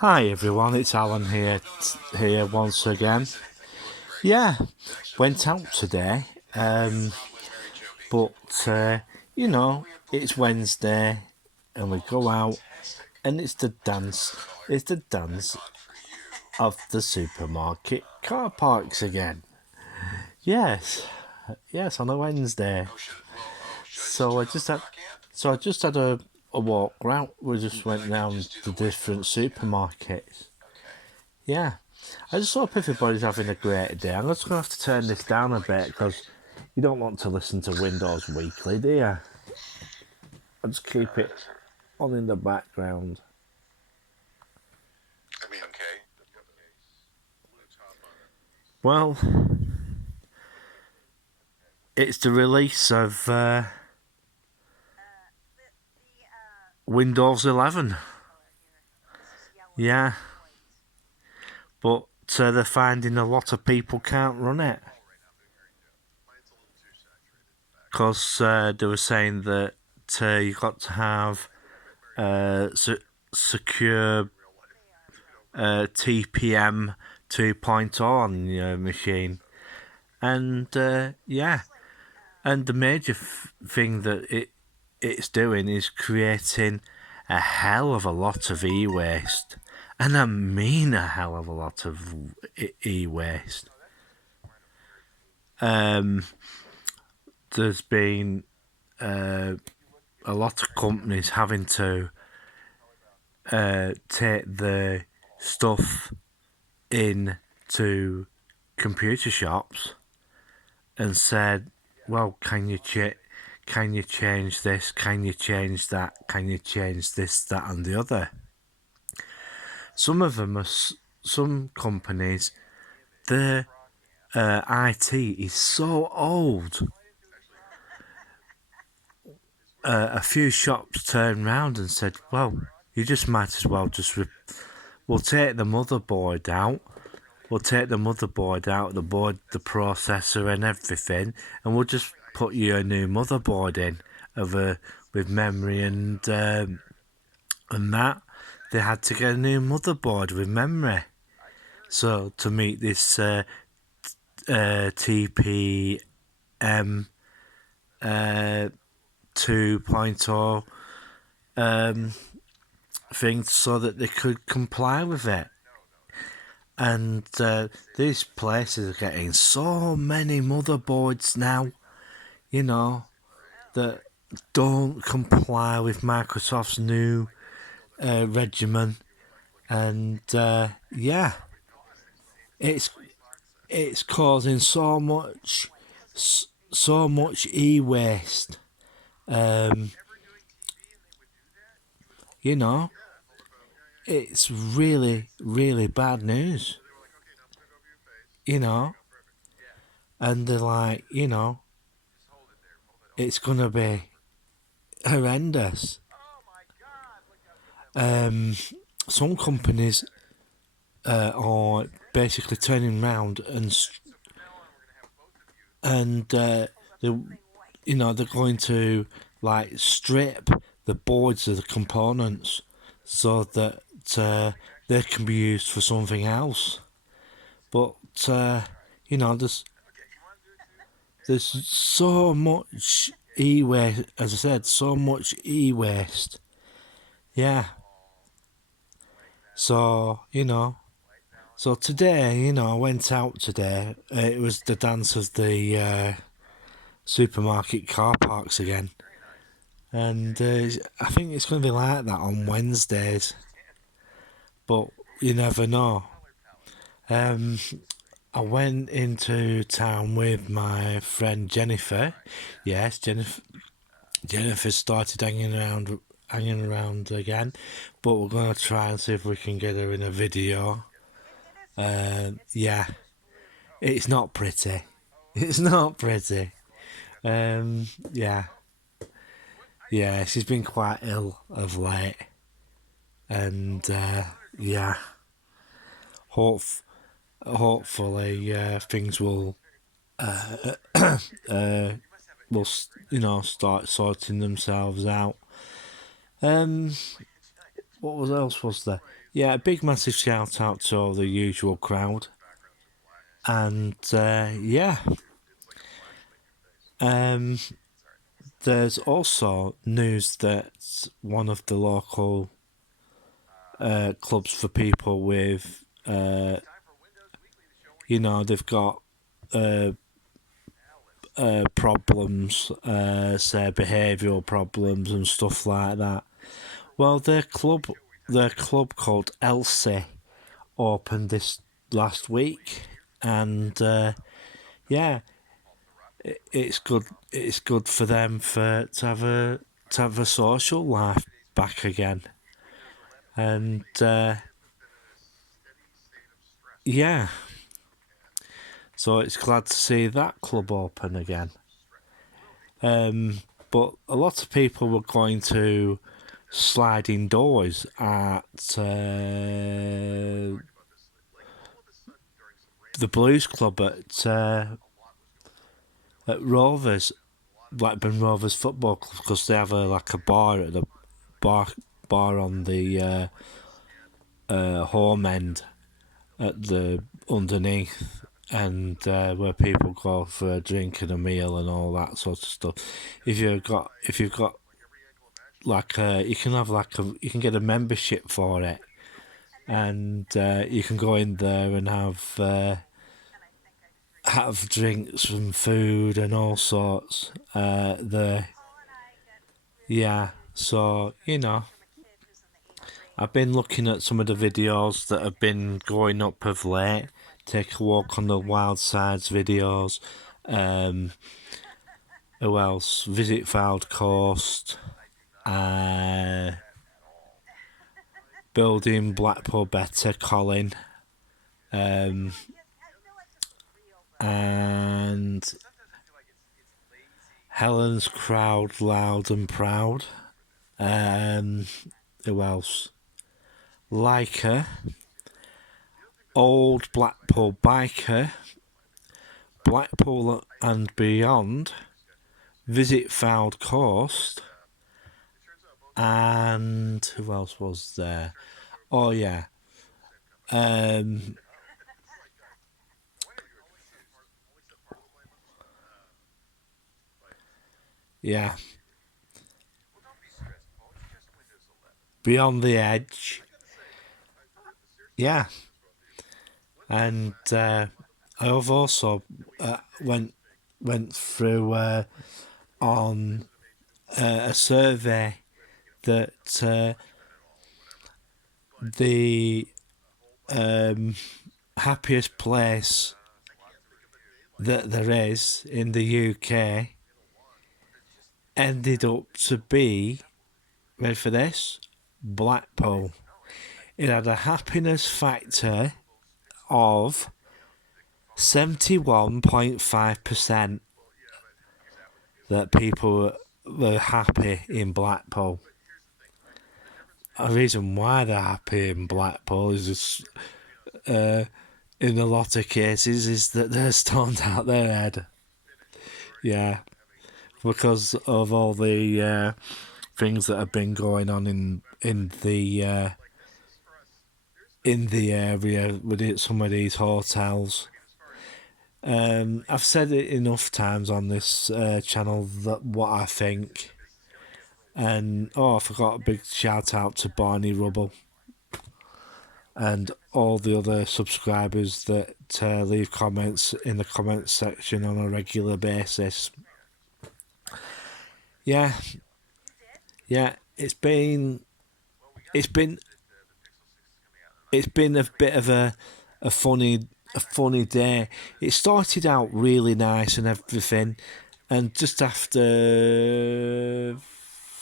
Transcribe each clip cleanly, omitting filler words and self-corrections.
Hi everyone, it's Alan here once again. Yeah, went out today, but it's Wednesday and we go out and it's the dance. It's the dance of the supermarket car parks again. Yes, yes, on a Wednesday. So I just had a walk round. We just went round the different supermarkets. Yeah, I just hope everybody's having a great day. I'm just going to have to turn this down a bit because you don't want to listen to Windows Weekly, do you? I'll just keep it on in the background. Okay. Well, it's the release of Windows 11. Yeah, but they're finding a lot of people can't run it because they were saying that you've got to have secure TPM 2.0 on your machine. And and the major thing that it's doing is creating a hell of a lot of e-waste. And I mean a hell of a lot of e-waste. There's been a lot of companies having to take the stuff in to computer shops and said, "Well, can you change this? Can you change that? Can you change this, that, and the other?" Some of them are some companies. Their IT is so old. A few shops turned round and said, "Well, you just might as well we'll take the motherboard out. We'll take the motherboard out, the board, the processor, and everything, and we'll just put you a new motherboard in with memory and that." They had to get a new motherboard with memory. So to meet this TPM 2.0 thing, so that they could comply with it. And these places are getting so many motherboards now, that don't comply with Microsoft's new regimen. And it's causing so much e-waste. You know, it's really, really bad news. And they're like, it's gonna be horrendous. Some companies are basically turning around and they're going to like strip the boards of the components so that they can be used for something else. But there's so much e-waste, as I said, so much e-waste. Yeah. So so today, I went out today. It was the dance of the supermarket car parks again. And I think it's going to be like that on Wednesdays. But you never know. I went into town with my friend Jennifer. Yes, Jennifer started hanging around again. But we're going to try and see if we can get her in a video. Yeah, it's not pretty. It's not pretty. Yeah, she's been quite ill of late, and yeah, hope hopefully things will start sorting themselves out. What else was there? yeah, a big massive shout out to all the usual crowd. And yeah, there's also news that one of the local clubs for people with, they've got problems, say behavioural problems and stuff like that. Well, their club called Elsie opened this last week, and yeah, it's good. It's good for them to have a social life back again, and yeah, so it's glad to see that club open again. But a lot of people were going to sliding doors at the Blues Club at Rovers, Blackburn Rovers Football Club, because they have a bar at the bar on the home end at the underneath, and where people go for a drink and a meal and all that sort of stuff. If you've got you can get a membership for it, and you can go in there and have drinks and food and all sorts there. Yeah, so I've been looking at some of the videos that have been going up of late. Take a walk on the wild sides videos. Who else? Visit Fylde Coast. Building Blackpool Better, Colin. And Helen's Crowd, Loud and Proud. Who else? Leica. Old Blackpool Biker. Blackpool and Beyond. Visit Fylde Coast. And who else was there? Oh yeah. Yeah. Beyond the Edge. Yeah. And I've also went through on a survey that the happiest place that there is in the UK ended up to be, ready for this, Blackpool. It had a happiness factor of 71.5% that people were happy in Blackpool. A reason why they're happy in Blackpool is just, in a lot of cases, is that they're stoned out their head. Yeah, because of all the things that have been going on in the area with some of these hotels. I've said it enough times on this channel that what I think. And I forgot a big shout out to Barney Rubble and all the other subscribers that leave comments in the comments section on a regular basis. Yeah, it's been a bit of a funny day. It started out really nice and everything, and just after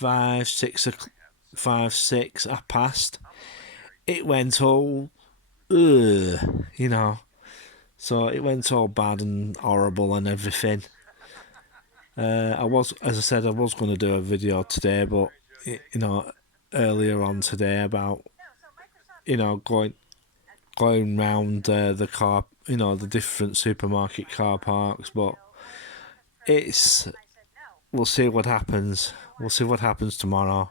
5-6 I passed, it went all so it went all bad and horrible and everything. I was going to do a video today, but earlier on today about going round the car, the different supermarket car parks, but we'll see what happens. We'll see what happens tomorrow.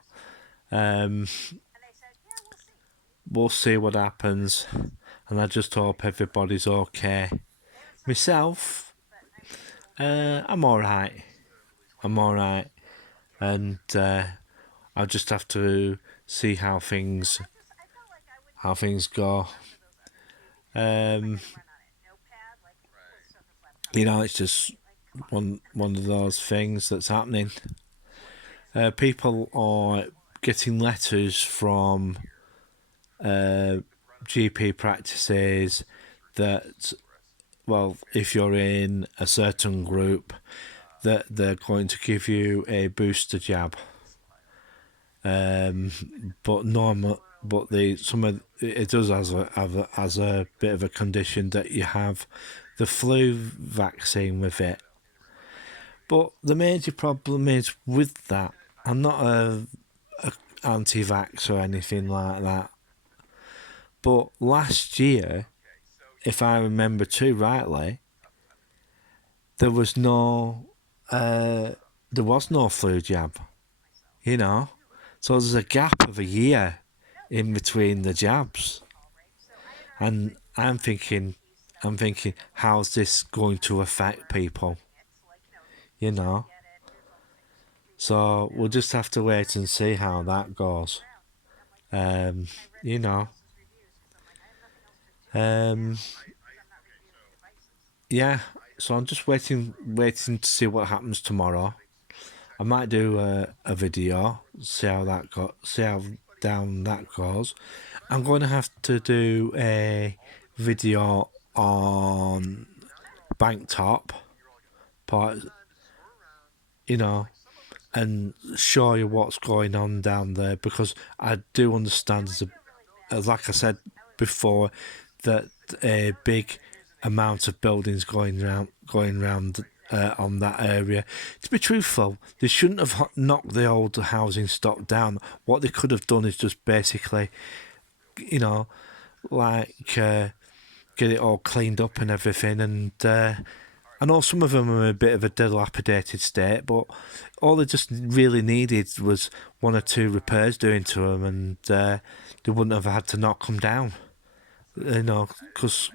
we'll see what happens, and I just hope everybody's okay. Myself, I'm alright. I'm alright, and I'll just have to see how things go. It's just one of those things that's happening. People are getting letters from GP practices that, well, if you're in a certain group, that they're going to give you a booster jab. But it does as a bit of a condition that you have the flu vaccine with it. But the major problem is with that, I'm not a anti-vax or anything like that. But last year, if I remember too rightly, there was no flu jab. So there's a gap of a year in between the jabs, and I'm thinking, how's this going to affect people? So we'll just have to wait and see how that goes. Yeah. So I'm just waiting to see what happens tomorrow. I might do a video, see how down that goes. I'm going to have to do a video on Bank Top part, and show you what's going on down there, because I do understand, like I said before, that a big amount of buildings going round on that area. To be truthful, they shouldn't have knocked the old housing stock down. What they could have done is just basically, get it all cleaned up and everything. And I know some of them are in a bit of a dilapidated state, but all they just really needed was one or two repairs doing to them, and they wouldn't have had to knock them down. Because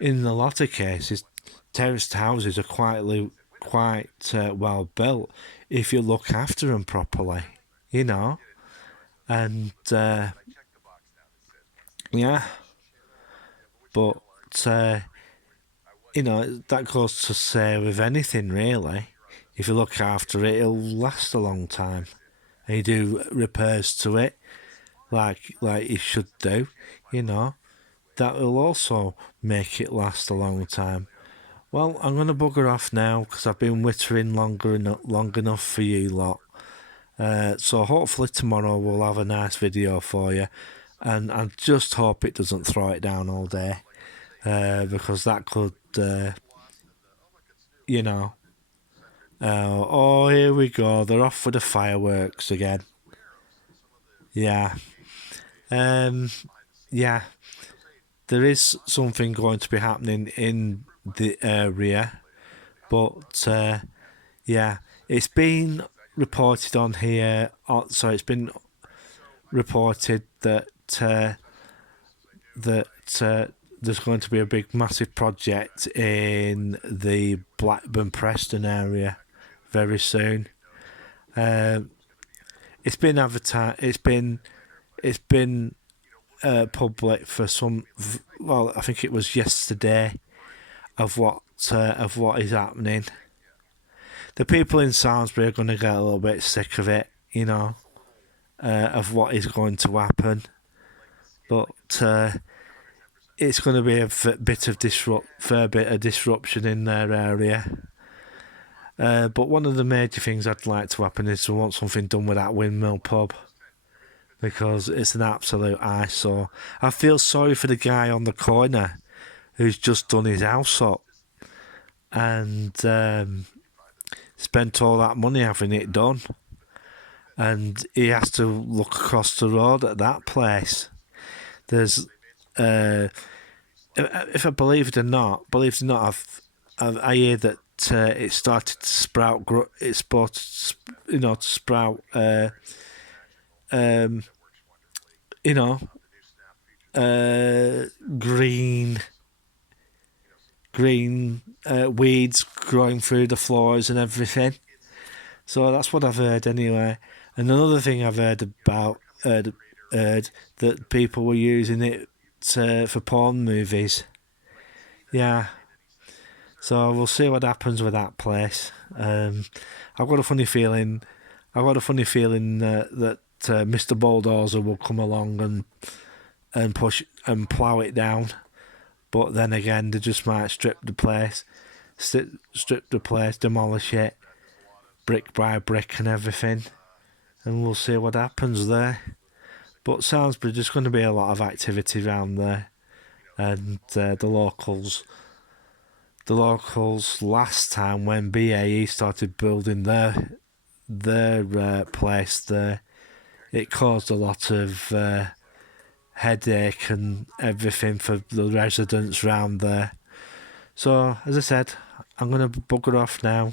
in a lot of cases, terraced houses are quite well built if you look after them properly, and yeah, but that goes to say with anything really. If you look after it, it'll last a long time, and you do repairs to it like you should do, that will also make it last a long time. Well, I'm going to bugger off now because I've been wittering long enough for you lot. So hopefully tomorrow we'll have a nice video for you, and I just hope it doesn't throw it down all day, because that could, oh, here we go. They're off for the fireworks again. Yeah. Yeah. There is something going to be happening in the area, but yeah, it's been reported on here. So it's been reported that there's going to be a big, massive project in the Blackburn Preston area very soon. It's been advertised. It's been public for some. Well, I think it was yesterday of what is happening. The people in Samlesbury are going to get a little bit sick of it, of what is going to happen. But it's going to be a bit of disruption in their area. But one of the major things I'd like to happen is to want something done with that windmill pub, because it's an absolute eyesore. I feel sorry for the guy on the corner who's just done his house up and spent all that money having it done, and he has to look across the road at that place. There's, if I believe it or not, I hear that it started to sprout. It's supposed to sprout. green weeds growing through the floors and everything. So that's what I've heard anyway. And another thing I've heard that people were using it for porn movies. Yeah. So we'll see what happens with that place. I've got a funny feeling. That Mr. Bulldozer will come along and push and plough it down. But then again, they just might strip the place, demolish it, brick by brick and everything, and we'll see what happens there. But Salisbury, there's going to be a lot of activity around there, and the locals last time when BAE started building their place there, it caused a lot of headache and everything for the residents round there. So, as I said, I'm going to bugger off now,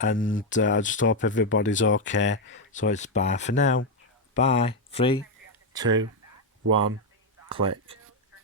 and I just hope everybody's okay. So it's bye for now. Bye. 3, 2, 1, click.